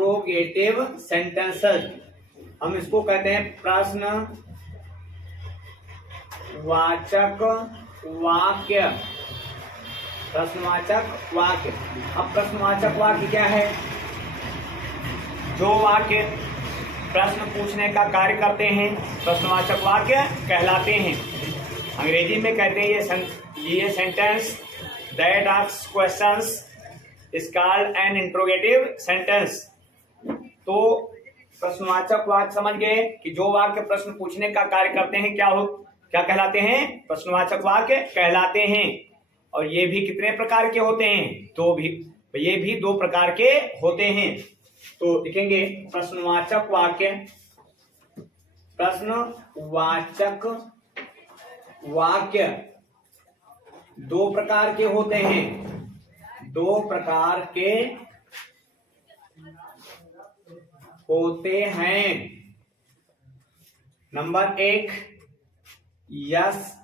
Interrogative sentences, हम इसको कहते हैं प्रश्नवाचक वाक्य। प्रश्नवाचक वाक्य। अब प्रश्नवाचक वाक्य क्या है? जो वाक्य प्रश्न पूछने का कार्य करते हैं प्रश्नवाचक वाक्य कहलाते हैं। अंग्रेजी में कहते हैं ये sentence that asks questions is called an interrogative sentence. तो प्रश्नवाचक वाक्य समझ गए कि जो वाक्य प्रश्न पूछने का कार्य करते हैं क्या कहलाते हैं? प्रश्नवाचक वाक्य कहलाते हैं। और ये भी कितने प्रकार के होते हैं? ये भी दो प्रकार के होते हैं। तो लिखेंगे प्रश्नवाचक वाक्य। प्रश्नवाचक वाक्य दो प्रकार के होते हैं। दो प्रकार के होते हैं। नंबर 1 यस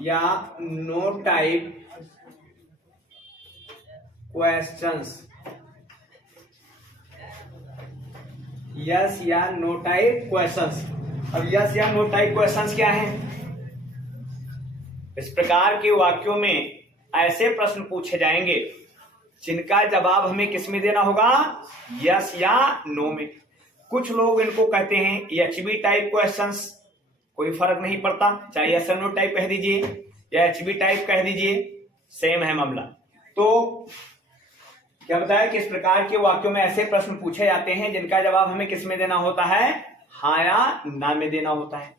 या नो टाइप क्वेश्चंस। यस या नो टाइप क्वेश्चंस। अब यस या नो टाइप क्वेश्चंस क्या है? इस प्रकार के वाक्यों में ऐसे प्रश्न पूछे जाएंगे जिनका जवाब हमें किस में देना होगा? यस या नो में। कुछ लोग इनको कहते हैं एचबी टाइप क्वेश्चंस। कोई फर्क नहीं पड़ता, चाहे यस नो टाइप कह दीजिए या एचबी टाइप कह दीजिए, सेम है मामला। तो क्या बताया कि इस प्रकार के वाक्यों में ऐसे प्रश्न पूछे जाते हैं जिनका जवाब हमें किस में देना होता है? हाँ या ना में देना होता है।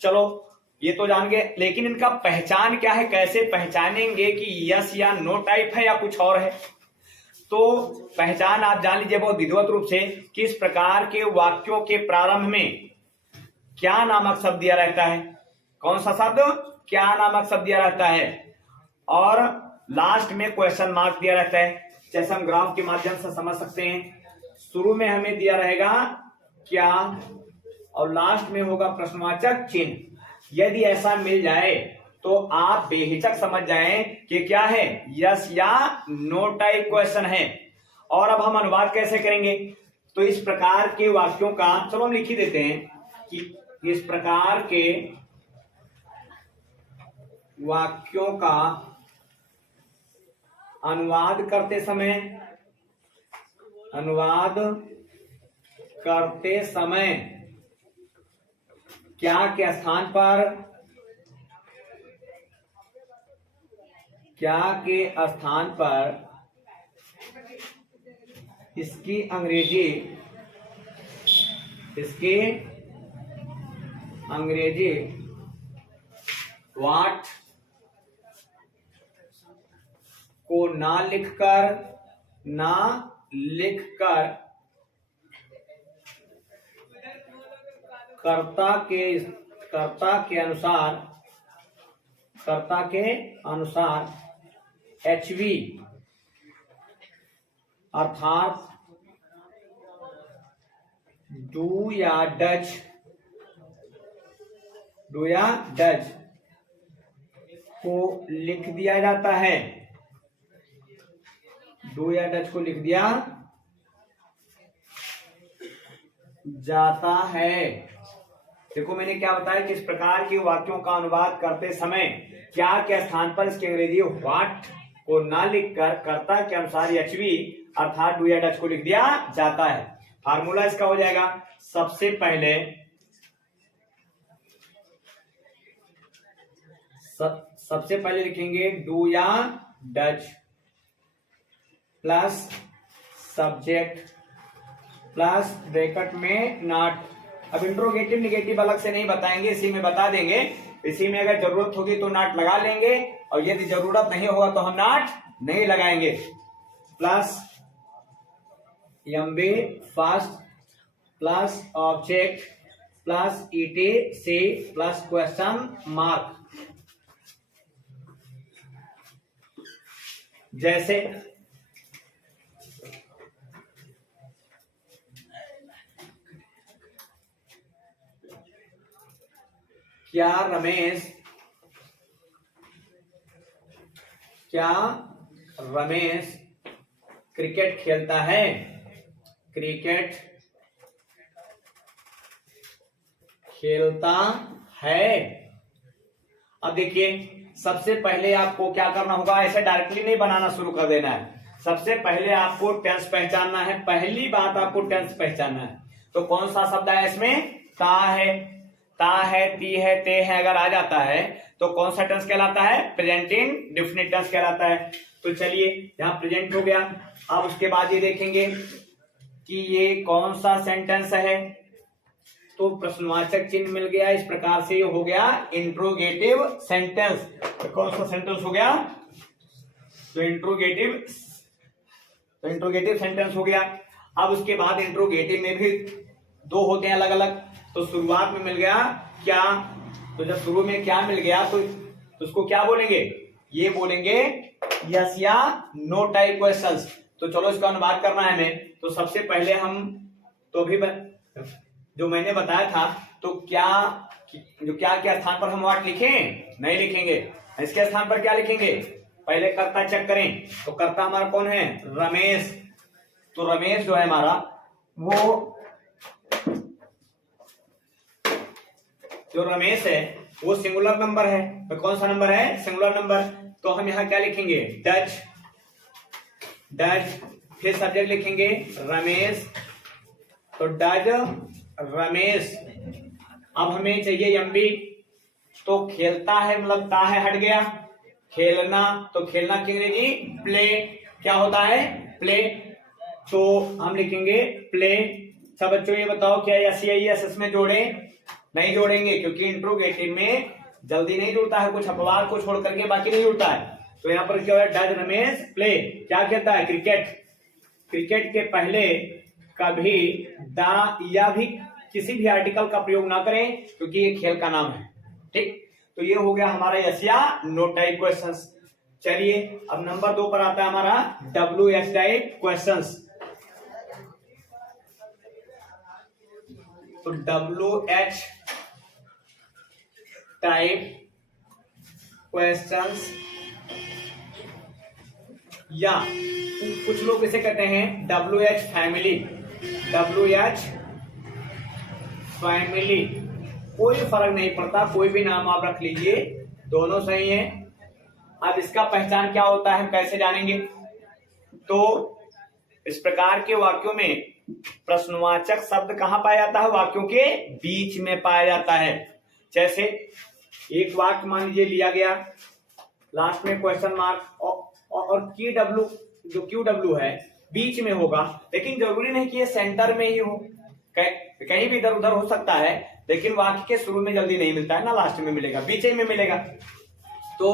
चलो ये तो जान गए, लेकिन इनका पहचान क्या है? कैसे पहचानेंगे कि यस या नो टाइप है या कुछ और है? तो पहचान आप जान लीजिए बहुत विधिवत रूप से कि इस प्रकार के वाक्यों के प्रारंभ में क्या नामक शब्द दिया रहता है। कौन सा शब्द? क्या नामक शब्द दिया रहता है। और लास्ट में क्वेश्चन मार्क दिया रहता है। जैसे हम ग्राफ के माध्यम से समझ सकते हैं, शुरू में हमें दिया रहेगा क्या और लास्ट में होगा प्रश्नवाचक चिन्ह। यदि ऐसा मिल जाए तो आप बेहिचक समझ जाएं कि क्या है? यस या नो टाइप क्वेश्चन है। और अब हम अनुवाद कैसे करेंगे? तो इस प्रकार के वाक्यों का, चलो हम लिख ही देते हैं कि इस प्रकार के वाक्यों का अनुवाद करते समय क्या के स्थान पर इसकी अंग्रेजी व्हाट को ना लिखकर कर्ता के अनुसार एचवी अर्थात डू या डज को लिख दिया जाता है। डू या डज को लिख दिया जाता है। देखो मैंने क्या बताया कि इस प्रकार के वाक्यों का अनुवाद करते समय क्या के स्थान पर इसके अंग्रेजी व्हाट को ना लिखकर कर्ता के अनुसार एचवी अर्थात डू या डज को लिख दिया जाता है। फार्मूला इसका हो जाएगा, सबसे पहले लिखेंगे डू या does plus subject plus bracket में नॉट। अब इंट्रोगेटिव निगेटिव अलग से नहीं बताएंगे, इसी में बता देंगे। इसी में अगर जरूरत होगी तो नॉट लगा लेंगे और यदि जरूरत नहीं होगा तो हम नॉट नहीं लगाएंगे। Plus MB first plus object plus etc plus question mark. जैसे क्या रमेश क्रिकेट खेलता है, क्रिकेट खेलता है। अब देखिए सबसे पहले आपको क्या करना होगा, ऐसे डायरेक्टली नहीं बनाना शुरू कर देना है। सबसे पहले आपको टेंस पहचानना है, पहली बात आपको टेंस पहचानना है। तो कौन सा शब्द है इसमें, ता है, ता है, ती है, ते है, अगर आ जाता है तो कौन सा टेंस कहलाता है, प्रेजेंट इंडेफिनिट टेंस कहलाता है। तो चलिए यहाँ प्रेजेंट हो गया। अब उसके बाद ये देखेंगे कि ये कौन सा सेंटेंस है, तो प्रश्नवाचक चिन्ह मिल गया। इस प्रकार से ये हो गया इंट्रोगेटिव सेंटेंस। तो कौन सा सेंटेंस हो गया, तो इंट्रोगेटिव सेंटेंस हो गया। अब उसके बाद इंट्रोगेटिव में भी दो होते हैं अलग अलग। तो शुरुआत में मिल गया क्या, तो जब शुरू में क्या मिल गया तो उसको क्या बोलेंगे, ये बोलेंगे यस या नो टाइप क्वेश्चंस। तो चलो इसका अनुवाद करना है हमें। तो सबसे पहले हम तो अभी जो मैंने बताया था, तो क्या जो क्या क्या स्थान पर हम वाट लिखें, नहीं लिखेंगे। इसके स्थान पर क्या लिखेंगे, पहले कर्ता चेक करें। तो कर्ता हमारा कौन है, रमेश। तो रमेश जो है हमारा वो जो रमेश है वो सिंगुलर नंबर है। तो कौन सा नंबर है, सिंगुलर नंबर। तो हम यहाँ क्या लिखेंगे, डज, फिर सब्जेक्ट लिखेंगे रमेश। तो डज रमेश। अब हमें चाहिए एमबी। तो खेलता है मतलब ता है हट गया, खेलना। तो खेलना की अंग्रेजी प्ले, क्या होता है, प्ले। तो हम लिखेंगे प्ले। सब बच्चों ये बताओ क्या यस इसमें जोड़े, नहीं जोड़ेंगे, क्योंकि इंट्रोगेटिव में जल्दी नहीं जुड़ता है, कुछ अपवाद को छोड़ करके बाकी नहीं जुड़ता है। तो यहाँ पर क्या है, डज रमेश प्ले, क्या खेलता है, क्रिकेट। क्रिकेट के पहले कभी दा या भी किसी भी आर्टिकल का प्रयोग ना करें, क्योंकि ये खेल का नाम है। ठीक, तो ये हो गया हमारा यस या नो टाइप क्वेश्चंस। चलिए अब नंबर 2 पर आता है हमारा WH टाइप क्वेश्चंस। तो WH टाइप क्वेश्चंस, या कुछ लोग इसे कहते हैं WH फैमिली, WH फैमिली, कोई फर्क नहीं पड़ता, कोई भी नाम आप रख लीजिए, दोनों सही है। अब इसका पहचान क्या होता है, हम कैसे जानेंगे। तो इस प्रकार के वाक्यों में प्रश्नवाचक शब्द कहां पाया जाता है, वाक्यों के बीच में पाया जाता है। जैसे एक वाक्य मान लीजिए लिया गया, लास्ट में क्वेश्चन मार्क और QW, जो QW है बीच में होगा, लेकिन जरूरी नहीं कि ये सेंटर में ही हो, कहीं भी इधर उधर हो सकता है, लेकिन वाक्य के शुरू में जल्दी नहीं मिलता है ना, लास्ट में मिलेगा, बीच में मिलेगा। तो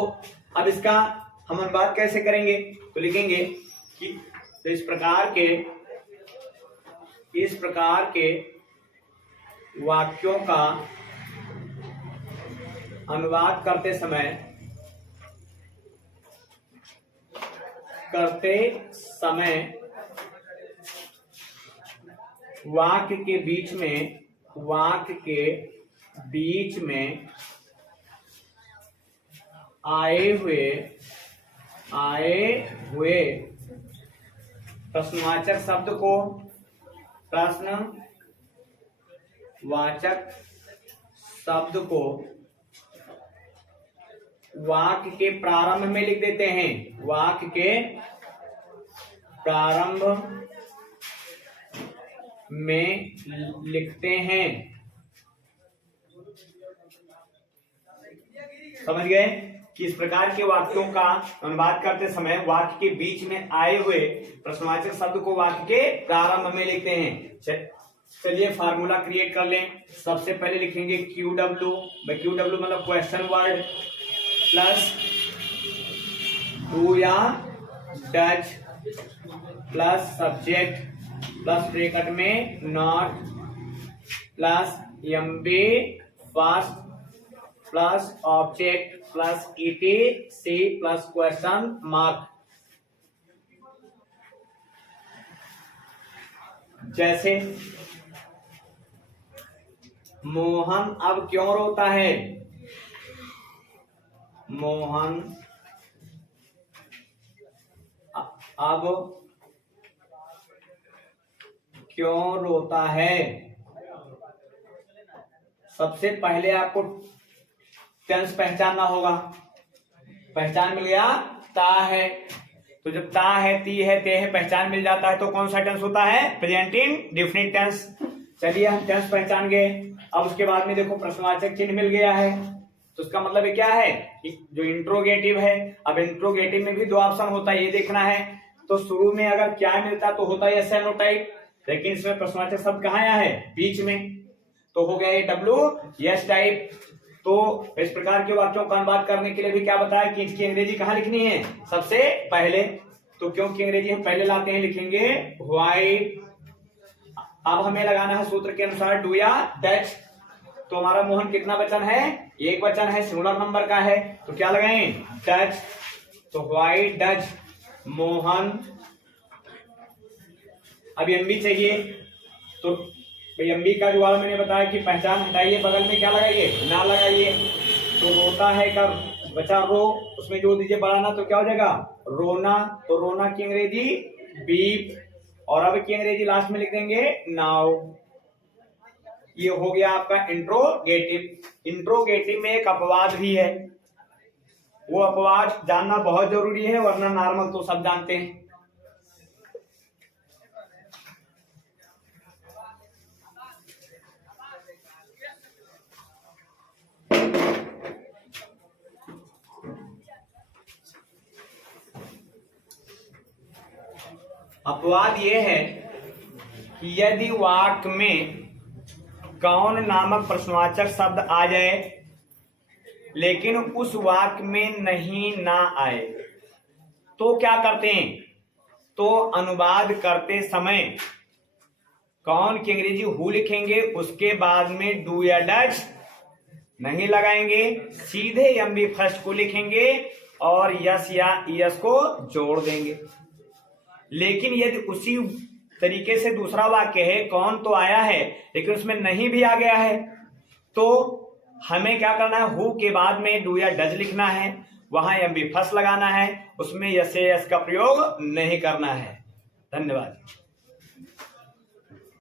अब इसका हम अनुवाद कैसे करेंगे, तो लिखेंगे कि तो इस प्रकार के वाक्यों का अनुवाद करते समय वाक्य के बीच में आए हुए प्रश्नवाचक शब्द को वाक्य के प्रारंभ में लिख देते हैं, वाक्य के प्रारंभ में लिखते हैं। समझ गए कि इस प्रकार के वाक्यों का अनुवाद करते समय वाक्य के बीच में आए हुए प्रश्नवाचक शब्द को वाक्य के प्रारंभ में लिखते हैं। चलिए फार्मूला क्रिएट कर लें। सबसे पहले लिखेंगे QW, QW मतलब क्वेश्चन वर्ड, प्लस डू या does, plus subject, plus bracket में not, plus MB first, plus object, plus ETC, plus question mark. जैसे मोहन अब क्यों रोता है, मोहन अब क्यों रोता है। सबसे पहले आपको टेंस पहचानना होगा। पहचान मिल गया, ता है, तो जब ता है, ती है, ते है पहचान मिल जाता है तो कौन सा टेंस होता है, प्रेजेंट इंडेफिनिट टेंस। चलिए हम टेंस पहचान गए। अब उसके बाद में देखो प्रश्नवाचक चिन्ह मिल गया है, तो उसका मतलब ये क्या है कि जो इंट्रोगेटिव है। अब इंट्रोगेटिव में भी दो ऑप्शन होता है, ये देखना है। तो शुरू में अगर क्या मिलता तो होता है यस या नो टाइप, लेकिन इसमें प्रश्नवाचक शब्द कहाँ आया है, बीच में, तो हो गया ये डब्ल्यू यस टाइप। तो इस प्रकार के वाक्यों का अनुवाद करने के लिए भी क्या बताया कि इसकी अंग्रेजी कहाँ लिखनी है, सबसे पहले। तो क्योंकि अंग्रेजी हम पहले लाते हैं, लिखेंगे व्हाइट। अब हमें लगाना है सूत्र के अनुसार डू या डच। तो हमारा मोहन कितना वचन है, एक वचन है, सिंगुलर नंबर का है, तो क्या लगाएं, डच। तो व्हाइट डच मोहन। अब एमबी चाहिए, तो एमबी का जुगाड़ मैंने बताया कि पहचान हटाइए, बगल में क्या लगाइए, ना लगाइए। तो रोता है का बचा रो, उसमें जो दीजिए बढ़ाना, तो क्या हो जाएगा, रोना। तो रोना की अंग्रेजी बीप, और अब की अंग्रेजी लास्ट में लिख देंगे नाउ। ये हो गया आपका इंट्रोगेटिव। इंट्रोगेटिव में एक अपवाद भी है, वो अपवाद जानना बहुत जरूरी है, वरना नॉर्मल तो सब जानते हैं। अपवाद ये है कि यदि वाक्य में कौन नामक प्रश्नवाचक शब्द आ जाए लेकिन उस वाक्य में नहीं ना आए, तो क्या करते हैं, तो अनुवाद करते समय कौन की अंग्रेजी हु लिखेंगे, उसके बाद में डू या डच नहीं लगाएंगे, सीधे एमबी फर्स्ट को लिखेंगे और यस या यस को जोड़ देंगे। लेकिन यदि उसी तरीके से दूसरा वाक्य है, कौन तो आया है लेकिन उसमें नहीं भी आ गया है, तो हमें क्या करना है, हु के बाद में डू या डज लिखना है, वहां एमबी फर्स्ट लगाना है, उसमें यस या यस का प्रयोग नहीं करना है। धन्यवाद।